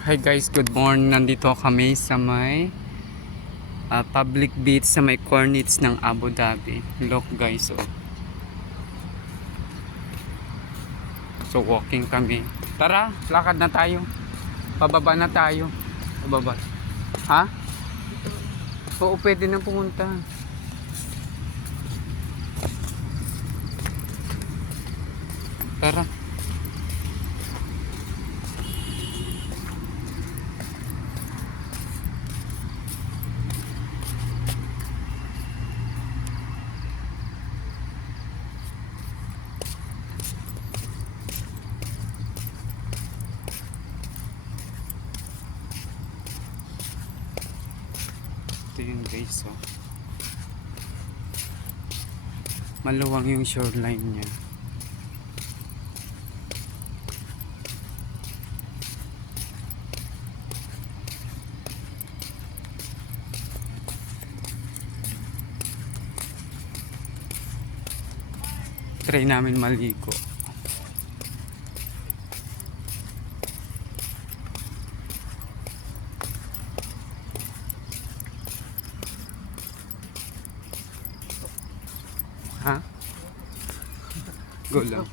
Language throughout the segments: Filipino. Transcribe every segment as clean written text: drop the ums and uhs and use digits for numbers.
Hi guys, good morning. Nandito kami sa may public beach sa may cornets ng Abu Dhabi. Look guys, oh. So walking kami. Tara, lakad na tayo. Pababa na tayo. Pababa. Ha? Oo, pwede na pumunta. Tara. Ito yun guys, oh. Maluwang yung shoreline niya. Try namin maligo. Ha? Go lang.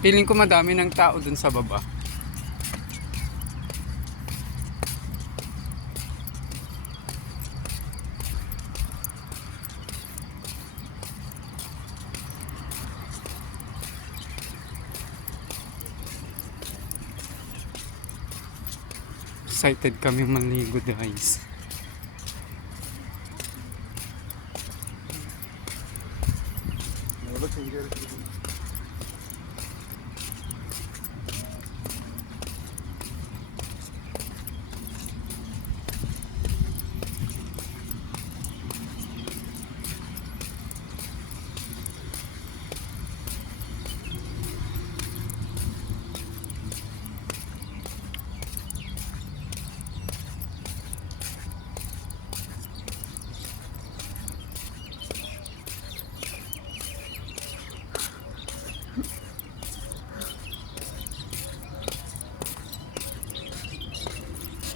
Feeling ko madami ng tao dun sa baba. Excited kami maligo guys.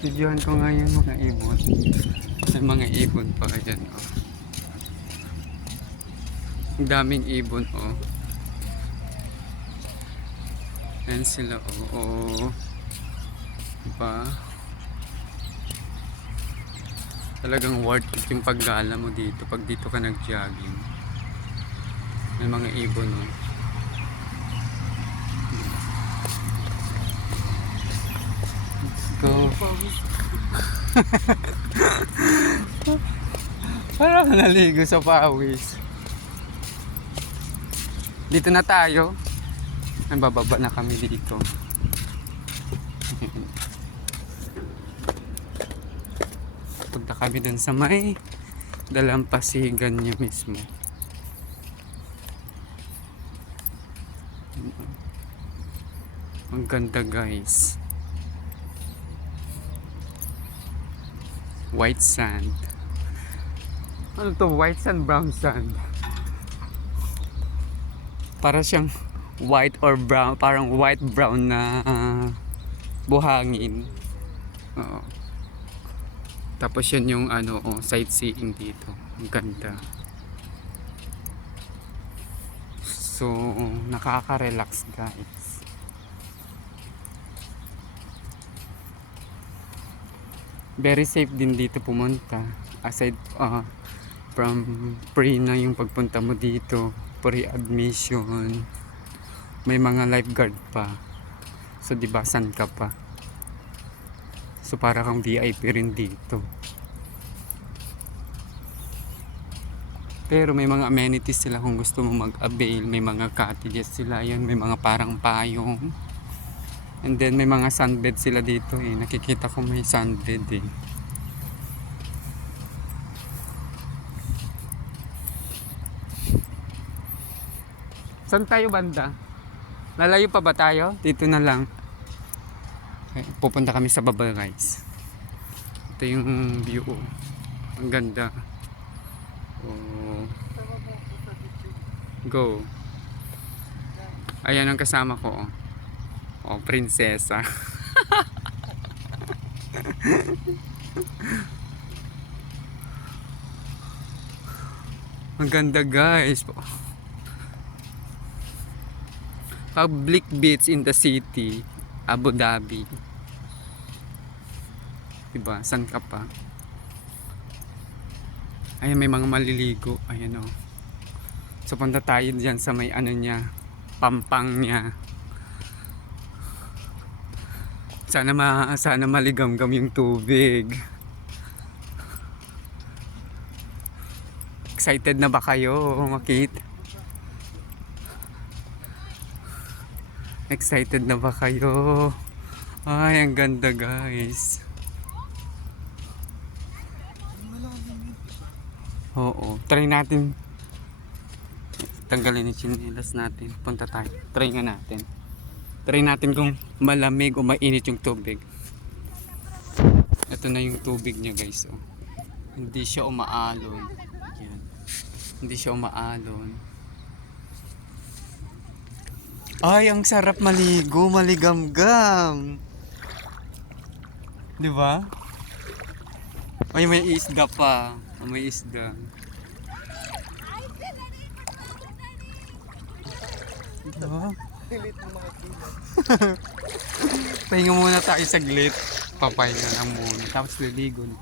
Videohan ko nga yung mga ibon. May mga ibon pa yan, oh. Ang daming ibon, oh. Ayan sila, oh. Oh. Diba? Talagang worth it yung paggala mo dito pag dito ka nag-jogging. May mga ibon, oh. Go. Parang naligo sa pawis. Dito na tayo. Ay, bababa na kami dito. Punta kami dun sa may dalampasigan niya mismo. Ang ganda guys. White sand. Ano to? White sand, brown sand. Para siyang white or brown, parang white brown na buhangin. Oo. Tapos yan yung ano, oh, sightseeing dito. Ang ganda. So, nakaka-relax guys. Very safe din dito pumunta. Aside from free na yung pagpunta mo dito, free admission, may mga lifeguard pa. So diba san ka pa? So para kang VIP rin dito. Pero may mga amenities sila kung gusto mo mag-avail. May mga cottages sila. Yan, may mga parang payong. And then may mga sunbed sila dito eh. Nakikita ko may sunbed eh. Saan tayo banda? Lalayo pa ba tayo? Dito na lang. Okay, pupunta kami sa baba guys. Ito yung view. Oh. Ang ganda. Oh. Go. Ayan ang kasama ko. Oh, prinsesa. Ang ganda guys. Public beach in the city, Abu Dhabi. Diba? San ka pa? Ayan, may mga maliligo. Ayan o. So, punta tayo dyan sa may ano niya, pampang niya. Sana maligamgam yung tubig. Excited na ba kayo makita? Excited na ba kayo? Ay, ang ganda guys. Oo, try natin. Tanggalin yung chinelas natin. Punta tayo. Try nga natin. Try natin kung malamig o mainit yung tubig. Ito na yung tubig niya guys. Oh. Hindi siya umaalon. Yan. Hindi siya umaalon. Ay, ang sarap maligo, maligamgam. Di ba? Ay, may isda pa. May isda. Diba? Pahinga muna tayo saglit. Papahinga lang muna. Tapos liligo na.